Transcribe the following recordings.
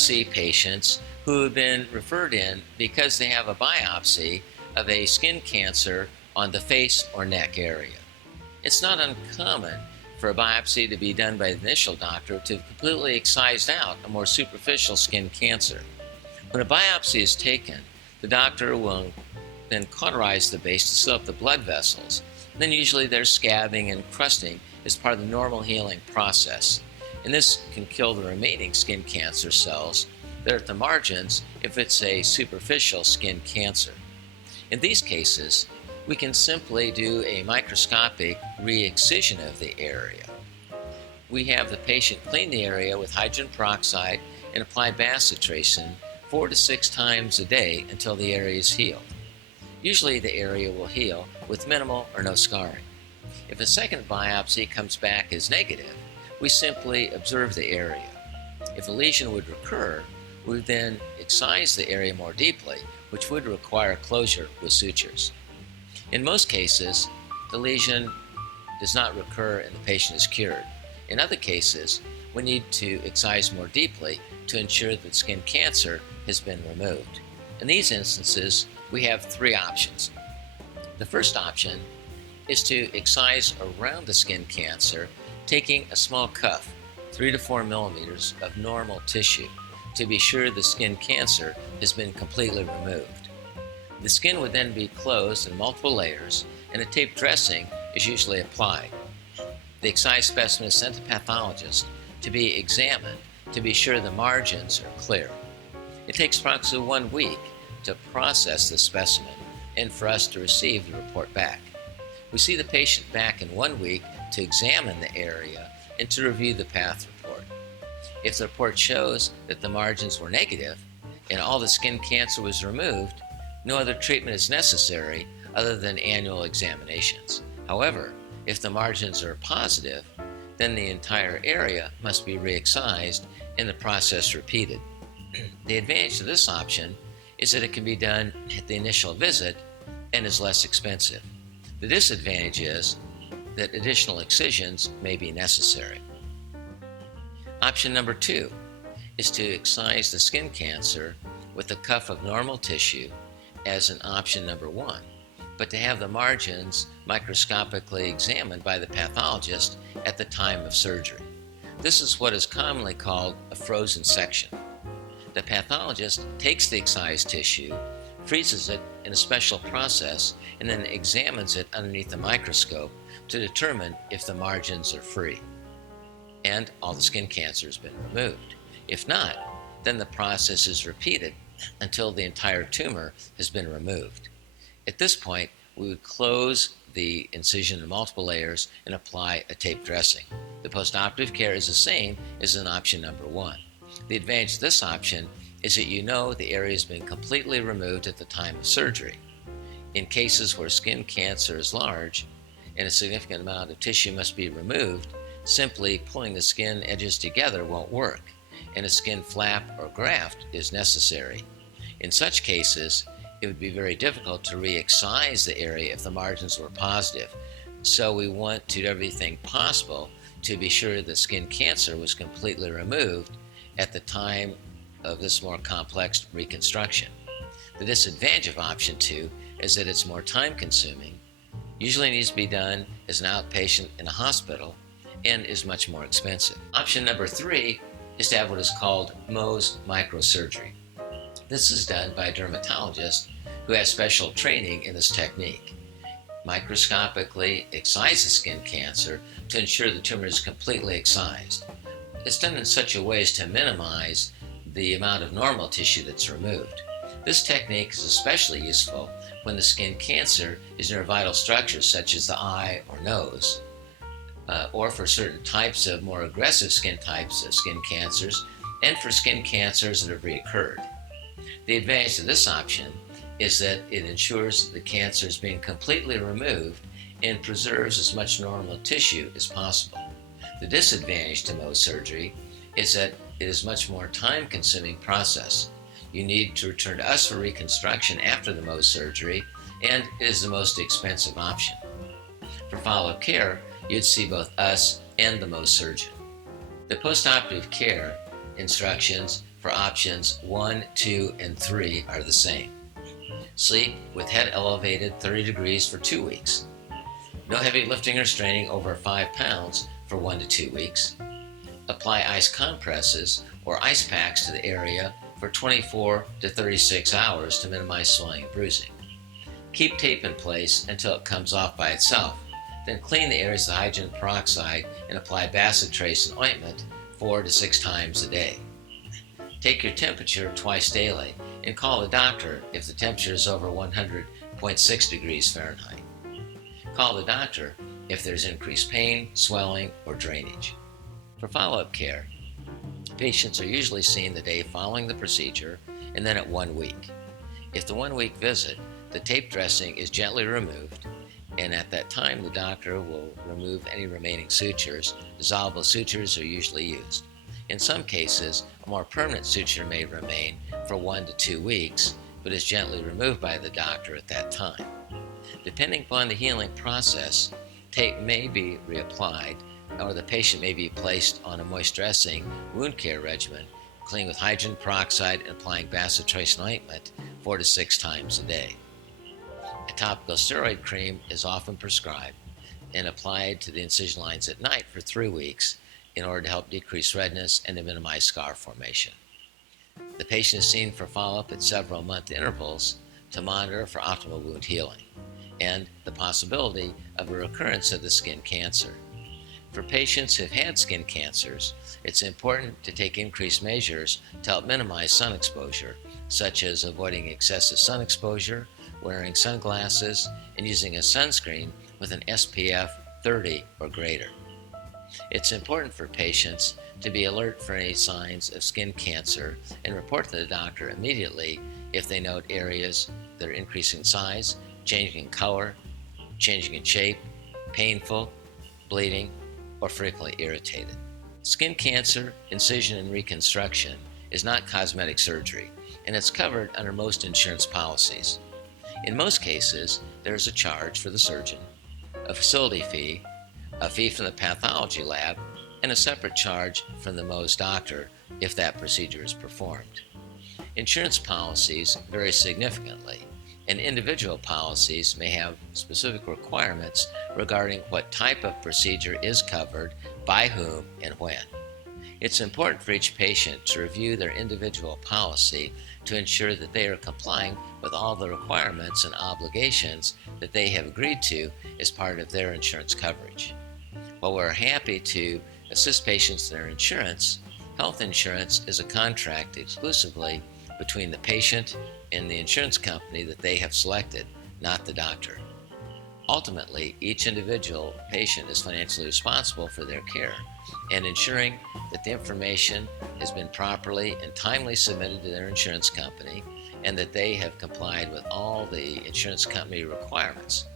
see patients who have been referred in because they have a biopsy of a skin cancer on the face or neck area. It's not uncommon for a biopsy to be done by the initial doctor to have completely excised out a more superficial skin cancer. When a biopsy is taken, the doctor will then cauterize the base to seal up the blood vessels. Then usually there's scabbing and crusting as part of the normal healing process. And this can kill the remaining skin cancer cells that are at the margins if it's a superficial skin cancer. In these cases, we can simply do a microscopic re-excision of the area. We have the patient clean the area with hydrogen peroxide and apply bacitracin 4 to 6 times a day until the area is healed. Usually the area will heal with minimal or no scarring. If a second biopsy comes back as negative, we simply observe the area. If a lesion would recur, we would then excise the area more deeply, which would require closure with sutures. In most cases, the lesion does not recur and the patient is cured. In other cases, we need to excise more deeply to ensure that skin cancer has been removed. In these instances, we have 3 options. The first option is to excise around the skin cancer, taking a small cuff, 3 to 4 millimeters of normal tissue, to be sure the skin cancer has been completely removed. The skin would then be closed in multiple layers, and a tape dressing is usually applied. The excised specimen is sent to pathologist to be examined to be sure the margins are clear. It takes approximately 1 week to process the specimen and for us to receive the report back. We see the patient back in 1 week to examine the area and to review the path report. If the report shows that the margins were negative and all the skin cancer was removed, no other treatment is necessary other than annual examinations. However, if the margins are positive, then the entire area must be re-excised and the process repeated. The advantage of this option is that it can be done at the initial visit and is less expensive. The disadvantage is that additional excisions may be necessary. Option number 2 is to excise the skin cancer with a cuff of normal tissue as an option number 1, but to have the margins microscopically examined by the pathologist at the time of surgery. This is what is commonly called a frozen section. The pathologist takes the excised tissue, freezes it in a special process, and then examines it underneath the microscope to determine if the margins are free and all the skin cancer has been removed. If not, then the process is repeated until the entire tumor has been removed. At this point, we would close the incision in multiple layers and apply a tape dressing. The postoperative care is the same as in option number 1. The advantage of this option is that you know the area has been completely removed at the time of surgery. In cases where skin cancer is large and a significant amount of tissue must be removed, simply pulling the skin edges together won't work, and a skin flap or graft is necessary. In such cases, it would be very difficult to re-excise the area if the margins were positive. So we want to do everything possible to be sure the skin cancer was completely removed at the time of this more complex reconstruction. The disadvantage of option 2 is that it's more time consuming, usually needs to be done as an outpatient in a hospital, and is much more expensive. Option number 3 is to have what is called Mohs microsurgery. This is done by a dermatologist who has special training in this technique. Microscopically excise the skin cancer to ensure the tumor is completely excised. It's done in such a way as to minimize the amount of normal tissue that's removed. This technique is especially useful when the skin cancer is near vital structures such as the eye or nose, or for certain types of more aggressive skin types of skin cancers, and for skin cancers that have reoccurred. The advantage of this option is that it ensures that the cancer is being completely removed and preserves as much normal tissue as possible. The disadvantage to Mohs surgery is that it is a much more time-consuming process. You need to return to us for reconstruction after the Mohs surgery, and it is the most expensive option. For follow-up care, you'd see both us and the Mohs surgeon. The postoperative care instructions for options 1, 2, and 3 are the same. Sleep with head elevated 30 degrees for 2 weeks. No heavy lifting or straining over 5 pounds for 1 to 2 weeks. Apply ice compresses or ice packs to the area for 24 to 36 hours to minimize swelling and bruising. Keep tape in place until it comes off by itself. Then clean the areas with hydrogen peroxide and apply bacitracin ointment 4 to 6 times a day. Take your temperature twice daily and call the doctor if the temperature is over 100.6 degrees Fahrenheit. Call the doctor if there's increased pain, swelling, or drainage. For follow-up care, patients are usually seen the day following the procedure and then at 1 week. If the 1-week visit, the tape dressing is gently removed, and at that time the doctor will remove any remaining sutures. Dissolvable sutures are usually used. In some cases, a more permanent suture may remain for 1 to 2 weeks, but is gently removed by the doctor at that time. Depending upon the healing process, tape may be reapplied, or the patient may be placed on a moisturizing wound care regimen, cleaning with hydrogen peroxide and applying bacitracin ointment 4 to 6 times a day. A topical steroid cream is often prescribed and applied to the incision lines at night for 3 weeks in order to help decrease redness and to minimize scar formation. The patient is seen for follow-up at several month intervals to monitor for optimal wound healing and the possibility of a recurrence of the skin cancer. For patients who have had skin cancers, it's important to take increased measures to help minimize sun exposure, such as avoiding excessive sun exposure, wearing sunglasses, and using a sunscreen with an SPF 30 or greater. It's important for patients to be alert for any signs of skin cancer and report to the doctor immediately if they note areas that are increasing in size, changing in color, changing in shape, painful, bleeding, or frequently irritated. Skin cancer, incision, and reconstruction is not cosmetic surgery, and it's covered under most insurance policies. In most cases, there is a charge for the surgeon, a facility fee, a fee from the pathology lab, and a separate charge from the Mohs doctor if that procedure is performed. Insurance policies vary significantly, and individual policies may have specific requirements regarding what type of procedure is covered, by whom, and when. It's important for each patient to review their individual policy to ensure that they are complying with all the requirements and obligations that they have agreed to as part of their insurance coverage. While we're happy to assist patients in their insurance, health insurance is a contract exclusively between the patient and the insurance company that they have selected, not the doctor. Ultimately, each individual patient is financially responsible for their care, and ensuring that the information has been properly and timely submitted to their insurance company and that they have complied with all the insurance company requirements.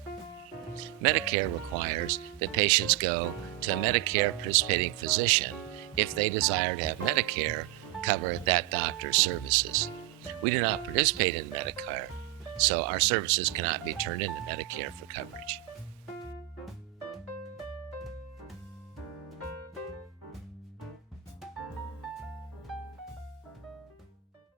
Medicare requires that patients go to a Medicare participating physician if they desire to have Medicare cover that doctor's services. We do not participate in Medicare, so our services cannot be turned into Medicare for coverage.